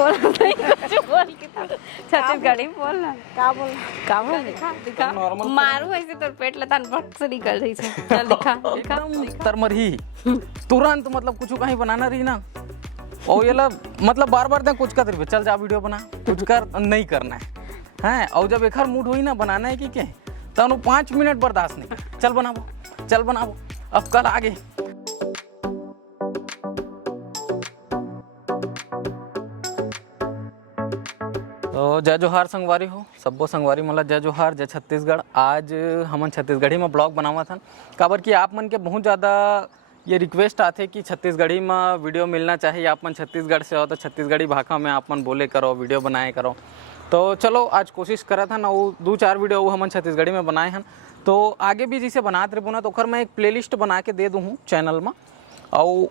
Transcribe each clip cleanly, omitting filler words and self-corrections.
बोल नहीं कुछ बोल के छत्तीसगढ़ी बोलना का बोल दिखा दिखा मारू ऐसे तो पेट लतान बट से निकल रही है। चल दिखा दिखा तरमरही तुरंत मतलब कुछ कहीं बनाना रही ना और ये मतलब बार बार दे कुछ कर चल जा वीडियो बना कुछ कर नहीं करना है और जब एक मूड हुई ना बनाना है कि क्या तो 5 मिनट बर्दाश्त नहीं चल बनाबो अब कल आगे। तो जय जोहार संगवारी हो सब्बो संगवारी मतलब जय जोहार जय छत्तीसगढ़। आज हमन छत्तीसगढ़ी में ब्लॉग बनावा था काबर कि आप मन के बहुत ज़्यादा ये रिक्वेस्ट आते कि छत्तीसगढ़ी में वीडियो मिलना चाहिए। आप मन छत्तीसगढ़ से हो तो छत्तीसगढ़ी भाषा में आप मन बोले करो वीडियो बनाए करो। तो चलो आज कोशिश करा था ना वो 2-4 वीडियो वो हमन छत्तीसगढ़ी में बनाए हैं। तो आगे भी जिसे बनाते रहे ना तो ओखर मैं एक प्लेलिस्ट बना के दे दूँ चैनल में और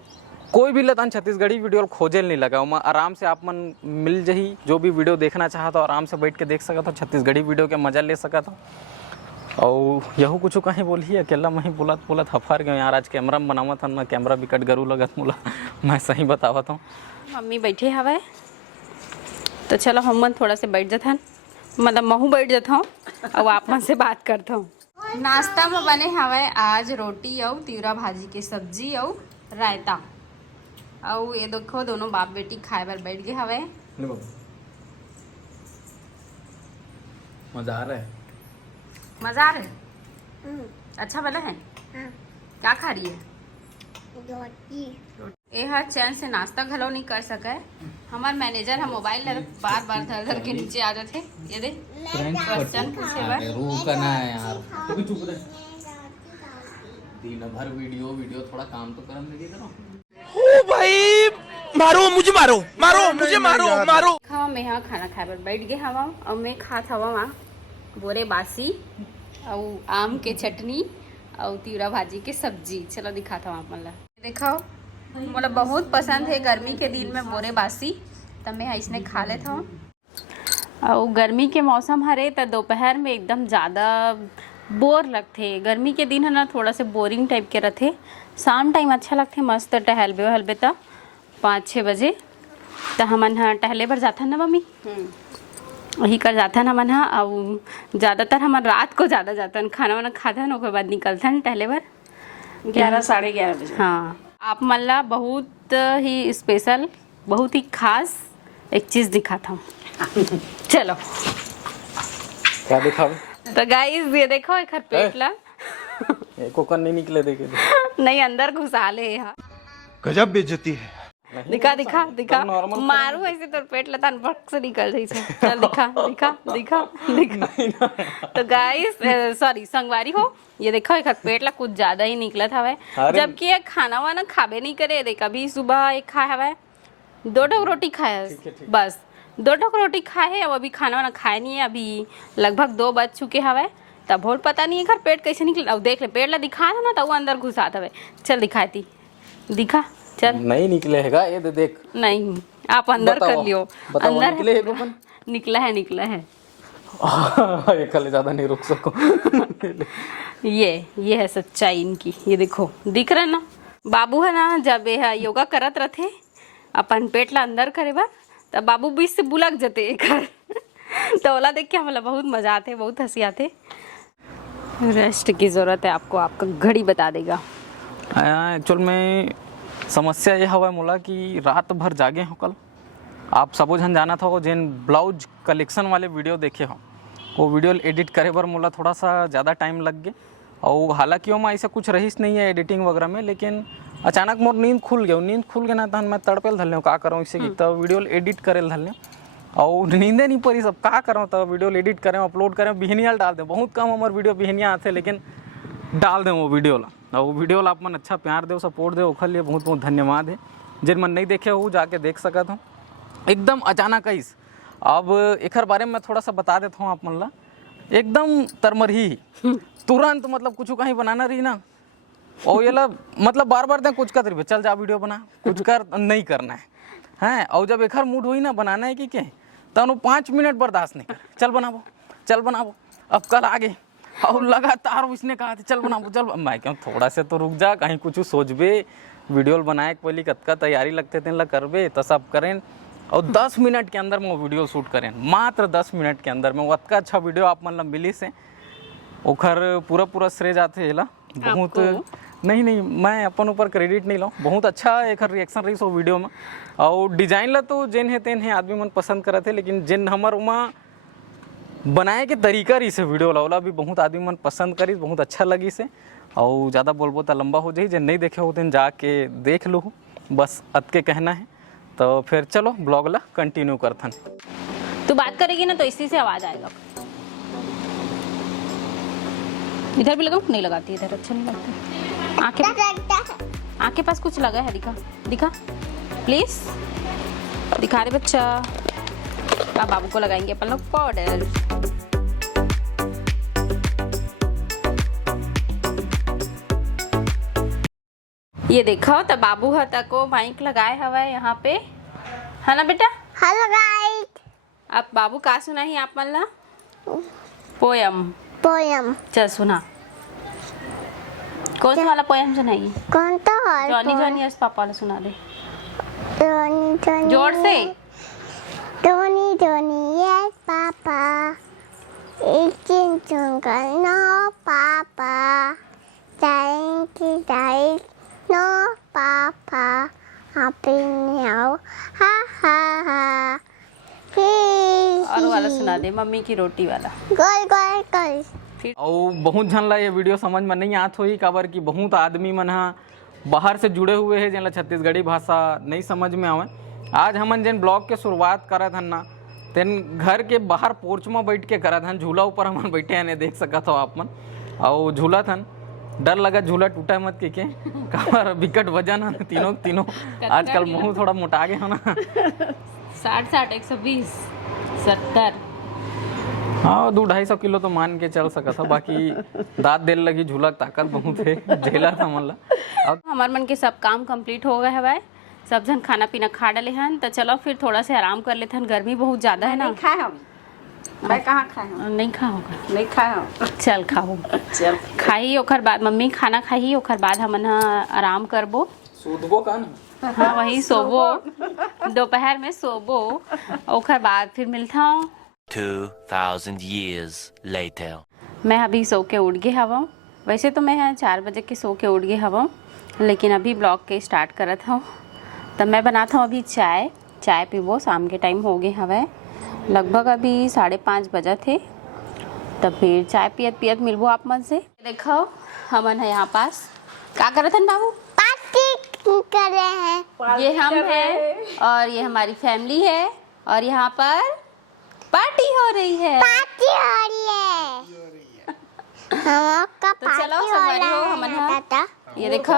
कोई भी लतन छत्तीसगढ़ी वीडियो खोजे नहीं लगा मैं आराम से आप मन मिल जही जो भी वीडियो देखना चाहता तो आराम से बैठ के देख सका था छत्तीसगढ़ी वीडियो के मजा ले सका था। और यहू कुछ कहीं बोली अकेला मैं ही बोलत हफार गया यार। आज कैमरा में बनावा था ना कैमरा भी कट गरू लगत मोला मैं सही बतावत हूँ। मम्मी बैठे हवे तो चलो हम मन थोड़ा से बैठ जाता मतलब महू बैठ जाता हूँ और आप मन से बात करता हूँ। नाश्ता में बने हवे आज रोटी और तिवरा भाजी के सब्जी और रायता और ये देखो दोनों बाप बेटी खाए बर बैठ गए हवे। मजा आ रहा है मजा आ रहा है अच्छा बना है। क्या खा रही है रोटी। ये हर चैन से नाश्ता घलो नहीं कर सके। हमार मैनेजर हम मोबाइल बार बार धर धर के नीचे आ जाते ये दे क्वेश्चन पूछे बर रुकना है यार तो भी चुप रहे दिन भर वीडियो थोड़ा काम तो करने लगे करो। ओ भाई मारो मुझे खा मैं यहाँ खाना खाए बर बैठ गए हवा और मैं खात हवा वहाँ बोरे बासी और आम के चटनी और तिवरा भाजी के सब्जी। चलो दिखाता हूँ आप मतलब देखो मतलब बहुत पसंद है गर्मी के दिन में बोरे बासी तब मैं इसने खा लेता हूँ। और गर्मी के मौसम हरे तो दोपहर में एकदम ज़्यादा बोर लगते। गर्मी के दिन है ना थोड़ा से बोरिंग टाइप के रहते। शाम टाइम अच्छा लगते मस्त टहलबे तो 5-6 बजे तो हमन हाँ टहले बर जाता ना मम्मी वही कर जाता ना हमन हाँ। और ज़्यादातर हमन रात को ज़्यादा जाता खाना वाना खाता ना उसके बाद निकलता टहले बर 11-11:30 बजे। हाँ आप मल्ला बहुत ही स्पेशल बहुत ही खास एक चीज़ दिखाता हूँ। चलो क्या दिखावे तो गाइस ये देखो एक पेटला कोकन नहीं निकले देखे नहीं अंदर घुसा ले यहाँ गजब बेइज्जती है। दिखा मारू ऐसे तो पेट लतान बट से निकल रही है। चल दिखा तो गाइस सॉरी संगवारी हो ये देखो एक पेट ला कुछ ज्यादा ही निकला था वह जबकि ये खाना वाना खाबे नहीं करे देख अभी सुबह एक खाया हुआ 2 टोक रोटी खाया बस 2 टोक रोटी खाए है अब अभी खाना वाना खाया नहीं है। अभी लगभग 2 बज चुके हवे तब बहुत पता नहीं है घर पेट कैसे निकला। अब देख ले पेट ला दिखा था ना तो वो अंदर घुसा था। चल दिखाती दिखा चल नहीं निकले हैगा ये देख नहीं आप अंदर कर लियो अंदर निकला है कल ज्यादा नहीं रुक सको ये है सच्चाई इनकी। ये देखो दिख रहा ना बाबू है ना जब ये योगा करत रहते अपन पेट ला अंदर करे बार तब बाबू बीच से बुलक जाते घर तो ओला देख के हमें बहुत मजा आते बहुत हंसी आते। रेस्ट की जरूरत है आपको आपका घड़ी बता देगा। एक्चुअल में समस्या ये हवा मोला कि रात भर जागे हो कल आप सबो झन जाना था जिन ब्लाउज कलेक्शन वाले वीडियो देखे हो वो वीडियो एडिट करे बर मोला थोड़ा सा ज़्यादा टाइम लग गया। और हालांकि वो ऐसा कुछ रहीस नहीं है एडिटिंग वगैरह में लेकिन अचानक मोर नींद खुल गया ना तो मैं तड़पेल धल का करूँ इससे कि तब वीडियो एडिट करे धल और नींदे नहीं पड़ी सब का करूँ तब वीडियो एडिट करें अपलोड करें बिहनिया डाल दें। बहुत कम हमारे वीडियो बिहनिया आते लेकिन डाल दें वो वीडियो ला और वो वीडियो ला आप मन अच्छा प्यार दो सपोर्ट दो ओखर लिए बहुत बहुत धन्यवाद है। जिन मन नहीं देखे हो जाके देख सकत हूँ एकदम अचानक इस। अब एक बारे में मैं थोड़ा सा बता देता हूँ आप मन ला एकदम तरमरही तुरंत मतलब कुछ कहीं बनाना रही ना और ये मतलब बार बार दे कुछ कर चल जा वीडियो बना कुछ कर नहीं करना है और जब एक मूड हुई ना बनाना है कि क्या तो 5 मिनट बर्दाश्त नहीं चल बनाबो अब कल आगे और लगातार उसने कहा था चल चल मैं क्यों थोड़ा से तो रुक जा कहीं कुछ सोचबे वीडियो बनाए के पहले कतका तैयारी लगते थे करबे तो सब करें और 10 मिनट के अंदर मैं वो वीडियो शूट करें, मात्र 10 मिनट के अंदर में वो अतका अच्छा वीडियो आप मतलब मिली से ओखर पूरा श्रेय जाते एला बहुत। नहीं मैं अपन ऊपर क्रेडिट नहीं लाऊं, बहुत अच्छा एक रिएक्शन रही सो वीडियो में। और डिजाइन ला तो जेन है तेन है आदमी मन पसंद करत है, लेकिन जेन हमर उमा बनाए के तरीका रही से वीडियो ला ओला भी बहुत आदमी मन पसंद करी, बहुत अच्छा लगी से। और ज़्यादा बोलबो तो लंबा हो जाए, जेन नहीं देखे हो तेन जाके देख लो, बस अतके कहना है। तो फिर चलो ब्लॉग ला कंटिन्यू करथन। तू बात करेगी ना तो इसी से आवाज आएगा। इधर भी लगाऊं? नहीं लगाती इधर, अच्छा नहीं लगता। आँख के पास कुछ लगा है, दिखा प्लीज, दिखा रहे बच्चा। अब बाबू को लगाएंगे अपन लोग पाउडर। ये देखो तो बाबू हता को माइक लगाए हवा है यहाँ पे, है ना बेटा? Hello guys. अब बाबू का सुना ही आप मन ला? पोयम। चल सुना, कौन सा वाला पोयम सुनाई? कौन तो है? जॉनी यस पापा ने सुना दे जॉनी जोर से। जॉनी यस पापा, एक दिन चुन नो पापा, जाएंगे नो पापा, हैप्पी न्यू हा हा हा। और वाला सुना दे, मम्मी की रोटी वाला। गोल और बहुत झन ला ये वीडियो समझ में नहीं आत होई, काबर कि बहुत आदमी मन हा बाहर से जुड़े हुए हैं, जिनला छत्तीसगढ़ी भाषा नहीं समझ में आवे। आज हमन जिन ब्लॉग के शुरुआत करत हन ना, तेन घर के बाहर पोर्च में बैठ के करत हन। झूला ऊपर हमन बैठे हैं, देख सकत हो आप मन। और झूला थन, डर लगा झूला टूटा मत के काबर विकट वजन है तीनों आजकल मुँह थोड़ा मोटा गए हो ना। 60 120 70। हाँ 200-250 किलो तो मान के चल सका था, बाकी दांत देल लगी झूला ताकत बहुत है, झेला था मन ला। अब हमार मन के सब काम कंप्लीट हो गए हवाए, सब जन खाना पीना खा डाले हन। तो चलो फिर थोड़ा से आराम कर लेते हन, गर्मी बहुत ज्यादा है ना। खाए हम, मैं कहाँ खाए हम? नहीं खाओगा? नहीं खाए हम। चल खाओ, चल खाई ओखर बाद मम्मी खाना खाई, ओखर बाद हमन आराम करबो। सूतबो का ना? हाँ वही सोबो, दोपहर में सोबो, ओखर बाद फिर मिलता हूँ। 2000 years later. मैं अभी सो के उठ गए हवा। वैसे तो मैं 4 बजे के सो के उठ गए हवा, लेकिन अभी ब्लॉग के स्टार्ट करत हूँ। तब मैं बनाता हूँ अभी चाय पीबो, शाम के टाइम हो गए हवा, लगभग अभी 5:30 बजे थे। तब फिर चाय पियत मिलबो आप मन से। देखो हमन है यहाँ पास क्या करत हन बाबू? पार्टी कर रहे हैं। ये हम हैं और ये हमारी फैमिली है, और यहाँ पर पार्टी हो रही है। पार्टी हो रही है। हम का तो चलो सवारी हो हमन हा। ये देखो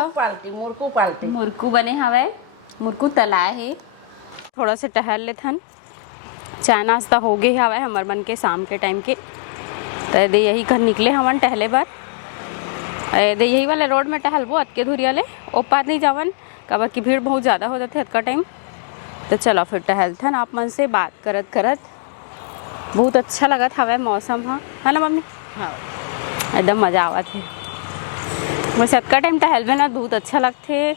मुर्कू बने हवे, मुर्कू तलाए है। थोड़ा से टहल ले थन, चाय नाश्ता हो गए हवे हमर मन के शाम के टाइम के। तो दे यही घर निकले हमन टहले बर, दे यही वाले रोड में टहलबो अतके धुरी वाले, ओ पार नहीं जावन काबर की भीड़ बहुत ज़्यादा हो जाते अतका टाइम। तो चलो फिर टहलथन आप मन से बात करत। बहुत अच्छा लगत हवे मौसम, हाँ है ना मम्मी? हाँ एकदम मज़ा आवत है। वैसे अतका टाइम टहलबे ना बहुत अच्छा लगते।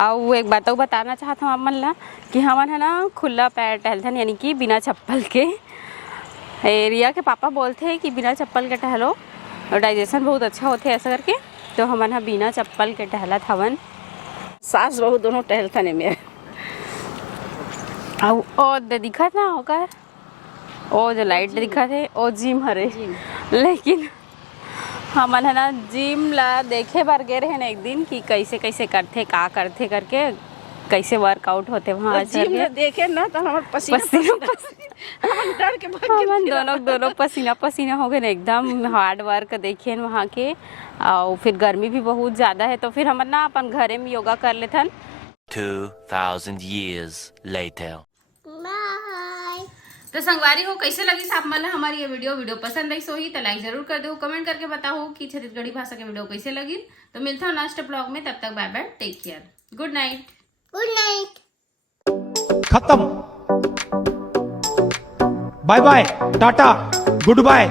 और एक बात बताना चाहता हूँ आप मन ला कि हमन है ना खुला पैर टहलथन, यानी कि बिना चप्पल के। रिया के पापा बोलते हैं कि बिना चप्पल के टहलो, डाइजेशन बहुत अच्छा होते ऐसा करके। तो हमन बिना चप्पल के टहलत हवन। सास बहू दोनों टहलथने में। और दिखत ना होकर ओ जो लाइट दिखत है ओ जिम हरे, लेकिन हमन है ना जिम ला देखे बार गए रहे एक दिन कि कैसे करते का करते करके कैसे वर्कआउट होते वहाँ। जिम में देखे ना तो हमारे पसीना हम डर के भाग हम दोनों पसीना हो गए एकदम। हार्ड वर्क देखे वहाँ के, और फिर गर्मी भी बहुत ज़्यादा है। तो फिर हम ना अपन घरे में योगा कर लेथन। 2000 years later. बाय। तो संगवारी हो कैसे लगी साहब मला हमारी ये वीडियो पसंद आई सो ही तो लाइक जरूर कर दो, कमेंट करके बताओ कि छत्तीसगढ़ी भाषा के वीडियो कैसे लगी। तो मिलता हूँ नेक्स्ट ब्लॉग में, तब तक bye bye, take care, good night. Good night. खत्म। Bye bye, tata, good bye.